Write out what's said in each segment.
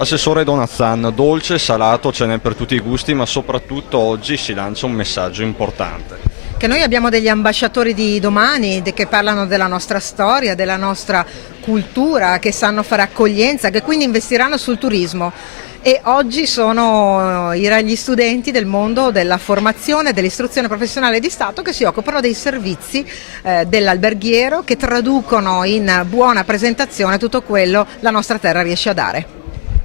Assessore Donazzan, dolce, salato, ce n'è per tutti i gusti, ma soprattutto oggi si lancia un messaggio importante. Che noi abbiamo degli ambasciatori di domani che parlano della nostra storia, della nostra cultura, che sanno fare accoglienza, che quindi investiranno sul turismo. E oggi sono gli studenti del mondo della formazione, dell'istruzione professionale di Stato che si occupano dei servizi dell'alberghiero, che traducono in buona presentazione tutto quello la nostra terra riesce a dare.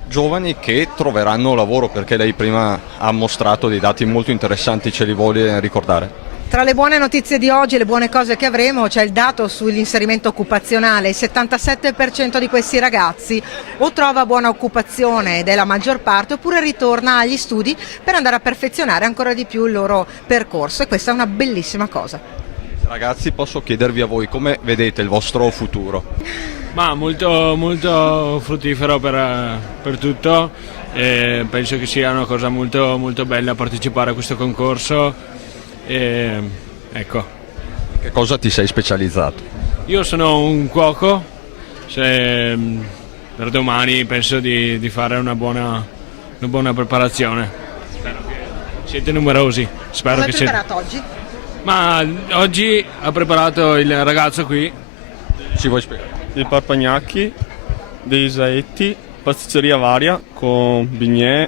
Giovani che troveranno lavoro, perché lei prima ha mostrato dei dati molto interessanti, ce li vuole ricordare? Tra le buone notizie di oggi, le buone cose che avremo, c'è il dato sull'inserimento occupazionale. Il 77% di questi ragazzi o trova buona occupazione, ed è la maggior parte, oppure ritorna agli studi per andare a perfezionare ancora di più il loro percorso, e questa è una bellissima cosa. Ragazzi, posso chiedervi a voi come vedete il vostro futuro? Ma molto, molto fruttifero per tutto, e penso che sia una cosa molto, molto bella partecipare a questo concorso. Ecco. Che cosa ti sei specializzato? Io sono un cuoco, per domani penso di fare una buona preparazione. Spero che siete numerosi. Spero Cosa che hai preparato oggi? Ma oggi ha preparato il ragazzo qui. Ci vuoi spiegare? Dei parpagnacchi, dei saetti, pasticceria varia con bignè,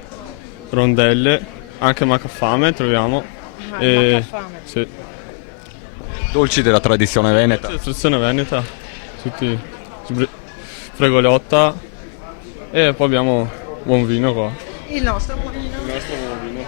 rondelle, anche maccafame troviamo. Maccafame. Sì. Dolci della tradizione veneta. Istruzione veneta, tutti fregolotta, e poi abbiamo buon vino qua. Il nostro buon vino.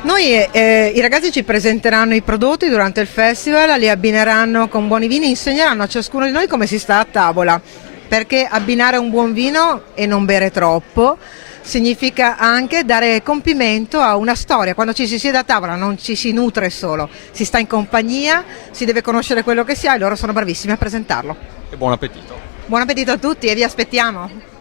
Noi i ragazzi ci presenteranno i prodotti durante il festival, li abbineranno con buoni vini, insegneranno a ciascuno di noi come si sta a tavola, perché abbinare un buon vino e non bere troppo significa anche dare compimento a una storia. Quando ci si siede a tavola non ci si nutre solo, si sta in compagnia, si deve conoscere quello che si ha, e loro sono bravissimi a presentarlo. E buon appetito. Buon appetito a tutti e vi aspettiamo!